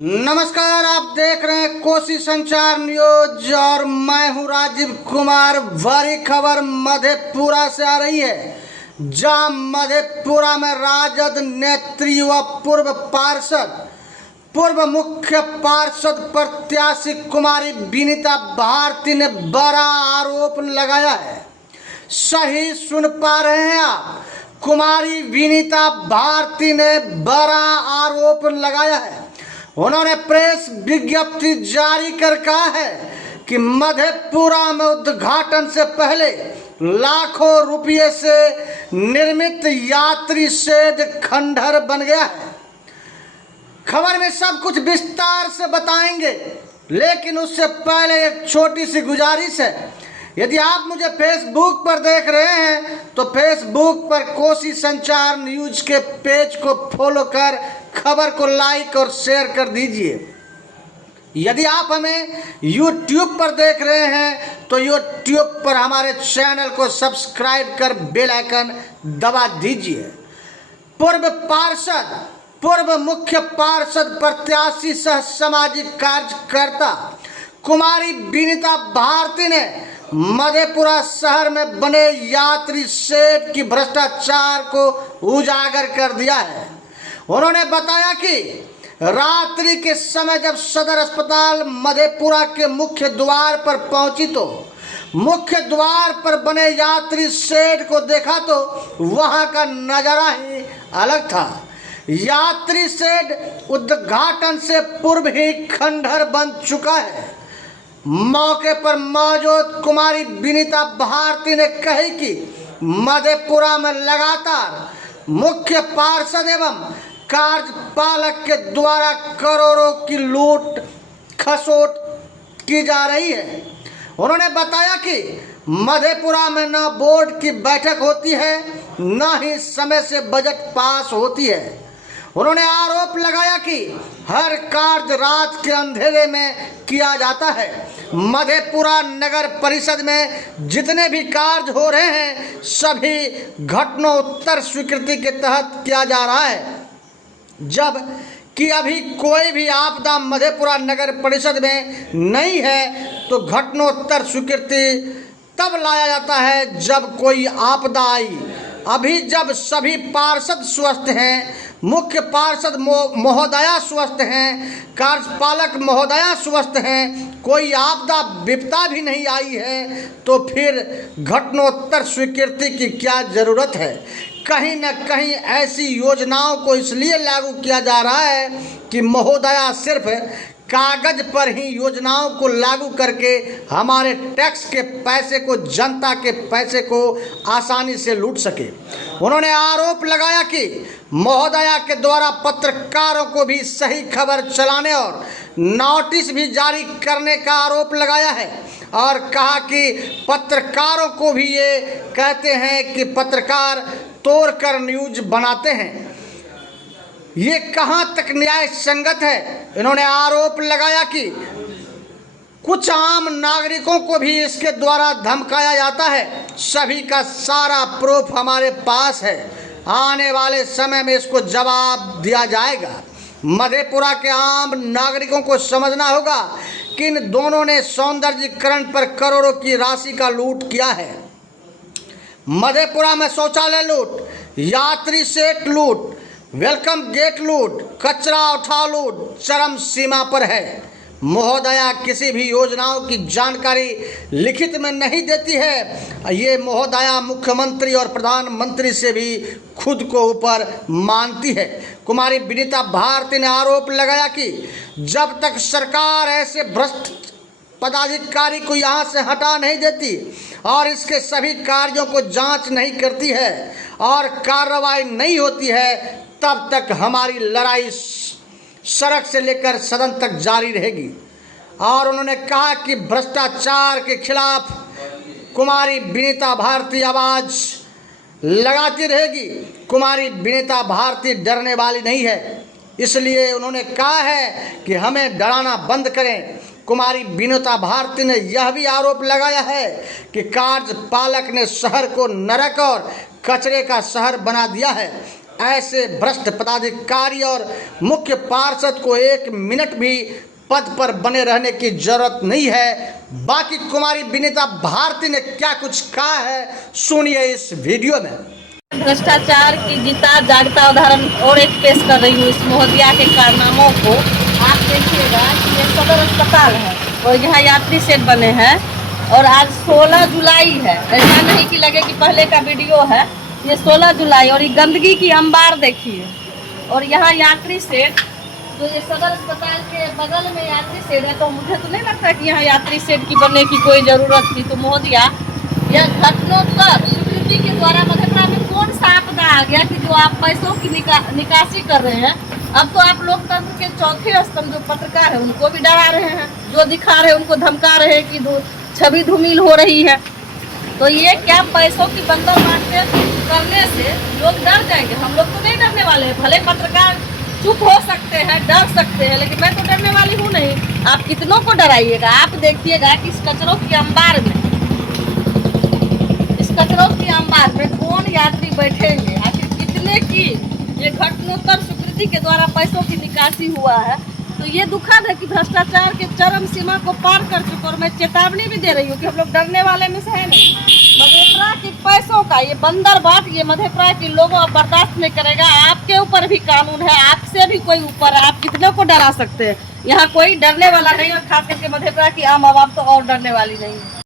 नमस्कार, आप देख रहे हैं कोसी संचार न्यूज और मैं हूं राजीव कुमार। बड़ी खबर मधेपुरा से आ रही है, जहां मधेपुरा में राजद नेत्री व पूर्व मुख्य पार्षद प्रत्याशी कुमारी विनीता भारती ने बड़ा आरोप लगाया है। सही सुन पा रहे हैं आप, कुमारी विनीता भारती ने बड़ा आरोप लगाया है। उन्होंने प्रेस विज्ञप्ति जारी कर कहा है कि मधेपुरा में उद्घाटन से पहले लाखों रुपये से निर्मित यात्री शेड खंडहर बन गया है। खबर में सब कुछ विस्तार से बताएंगे, लेकिन उससे पहले एक छोटी सी गुजारिश है। यदि आप मुझे फेसबुक पर देख रहे हैं तो फेसबुक पर कोसी संचार न्यूज के पेज को फॉलो कर खबर को लाइक और शेयर कर दीजिए। यदि आप हमें YouTube पर देख रहे हैं तो YouTube पर हमारे चैनल को सब्सक्राइब कर बेल आइकन दबा दीजिए। पूर्व मुख्य पार्षद प्रत्याशी सह सामाजिक कार्यकर्ता कुमारी विनीता भारती ने मधेपुरा शहर में बने यात्री शेड की भ्रष्टाचार को उजागर कर दिया है। उन्होंने बताया कि रात्रि के समय जब सदर अस्पताल मधेपुरा के मुख्य द्वार पर पहुंची तो मुख्य द्वार पर बने यात्री शेड को देखा तो वहां का नजारा ही अलग था। यात्री शेड उद्घाटन से पूर्व ही खंडहर बन चुका है। मौके पर मौजूद कुमारी विनीता भारती ने कही कि मधेपुरा में लगातार मुख्य पार्षद एवं कार्यपालक के द्वारा करोड़ों की लूट खसोट की जा रही है। उन्होंने बताया कि मधेपुरा में न बोर्ड की बैठक होती है, न ही समय से बजट पास होती है। उन्होंने आरोप लगाया कि हर कार्य रात के अंधेरे में किया जाता है। मधेपुरा नगर परिषद में जितने भी कार्य हो रहे हैं सभी घटनोत्तर स्वीकृति के तहत किया जा रहा है, जब कि अभी कोई भी आपदा मधेपुरा नगर परिषद में नहीं है तो घटनोत्तर स्वीकृति तब लाया जाता है जब कोई आपदा आई। अभी जब सभी पार्षद स्वस्थ हैं, मुख्य पार्षद महोदया स्वस्थ हैं, कार्यपालक महोदया स्वस्थ हैं, कोई आपदा विपदा भी नहीं आई है, तो फिर घटनोत्तर स्वीकृति की क्या ज़रूरत है। कहीं न कहीं ऐसी योजनाओं को इसलिए लागू किया जा रहा है कि महोदया सिर्फ कागज पर ही योजनाओं को लागू करके हमारे टैक्स के पैसे को, जनता के पैसे को आसानी से लूट सके। उन्होंने आरोप लगाया कि महोदया के द्वारा पत्रकारों को भी सही खबर चलाने और नोटिस भी जारी करने का आरोप लगाया है और कहा कि पत्रकारों को भी ये कहते हैं कि पत्रकार तोड़कर न्यूज बनाते हैं। ये कहाँ तक न्याय संगत है। इन्होंने आरोप लगाया कि कुछ आम नागरिकों को भी इसके द्वारा धमकाया जाता है। सभी का सारा प्रूफ हमारे पास है, आने वाले समय में इसको जवाब दिया जाएगा। मधेपुरा के आम नागरिकों को समझना होगा कि इन दोनों ने सौंदर्यीकरण पर करोड़ों की राशि का लूट किया है। मधेपुरा में शौचालय लूट, यात्री शेड लूट, वेलकम गेट लूट, कचरा उठाव लूट चरम सीमा पर है। महोदया किसी भी योजनाओं की जानकारी लिखित में नहीं देती है। ये महोदया मुख्यमंत्री और प्रधानमंत्री से भी खुद को ऊपर मानती है। कुमारी विनीता भारती ने आरोप लगाया कि जब तक सरकार ऐसे भ्रष्ट पदाधिकारी को यहाँ से हटा नहीं देती और इसके सभी कार्यों को जांच नहीं करती है और कार्रवाई नहीं होती है, तब तक हमारी लड़ाई सड़क से लेकर सदन तक जारी रहेगी। और उन्होंने कहा कि भ्रष्टाचार के खिलाफ कुमारी विनीता भारती आवाज़ लगाती रहेगी। कुमारी विनीता भारती डरने वाली नहीं है, इसलिए उन्होंने कहा है कि हमें डराना बंद करें। कुमारी विनीता भारती ने यह भी आरोप लगाया है कि कार्यपालक ने शहर को नरक और कचरे का शहर बना दिया है। ऐसे भ्रष्ट पदाधिकारी और मुख्य पार्षद को 1 मिनट भी पद पर बने रहने की जरूरत नहीं है। बाकी कुमारी विनीता भारती ने क्या कुछ कहा है, सुनिए इस वीडियो में। भ्रष्टाचार की जीता जागता उदाहरण और एक पेश कर रही हूँ इस महोदया के कारनामों को। आप देखिएगा कि ये सदर अस्पताल है और यहाँ यात्री सेट बने हैं और आज 16 जुलाई है। ऐसा नहीं कि लगे कि पहले का वीडियो है, ये 16 जुलाई और ये गंदगी की अंबार देखिए। और यहाँ यात्री सेट जो ये सदर अस्पताल के बगल में यात्री सेट है, तो मुझे तो नहीं लगता कि यहाँ यात्री सेट की बनने की कोई ज़रूरत थी। तो महोदया, यह घटनोत्तर स्वीकृति के द्वारा मधेपुरा में कौन सा आपदा आ गया कि जो आप पैसों की निकासी कर रहे हैं। अब तो आप लोकतंत्र के चौथे स्तंभ जो पत्रकार है उनको भी डरा रहे हैं, जो दिखा रहे हैं उनको धमका रहे हैं कि छवि धूमिल हो रही है। तो ये क्या पैसों की बंदर बांटने करने से लोग डर जाएंगे? हम लोग तो नहीं डरने वाले हैं। भले पत्रकार चुप हो सकते हैं, डर सकते हैं, लेकिन मैं तो डरने वाली हूँ नहीं। आप कितनों को डराइएगा। आप देखिएगा कि इस कचरों की अंबार में कौन यात्री बैठेंगे, आखिर कितने की ये घटनोत्तर स्वीकृति के द्वारा पैसों की निकासी हुआ है। तो ये दुखद है कि भ्रष्टाचार के चरम सीमा को पार कर चुके। और मैं चेतावनी भी दे रही हूँ कि हम लोग डरने वाले में से है नहीं। मधेपुरा के पैसों का ये बंदर बाट ये मधेपुरा के लोगों अब बर्दाश्त नहीं करेगा। आपके ऊपर भी कानून है, आपसे भी कोई ऊपर है। आप कितनों को डरा सकते हैं? यहाँ कोई डरने वाला नहीं, और खास करके मधेपुरा की आम आवाम तो और डरने वाली नहीं है।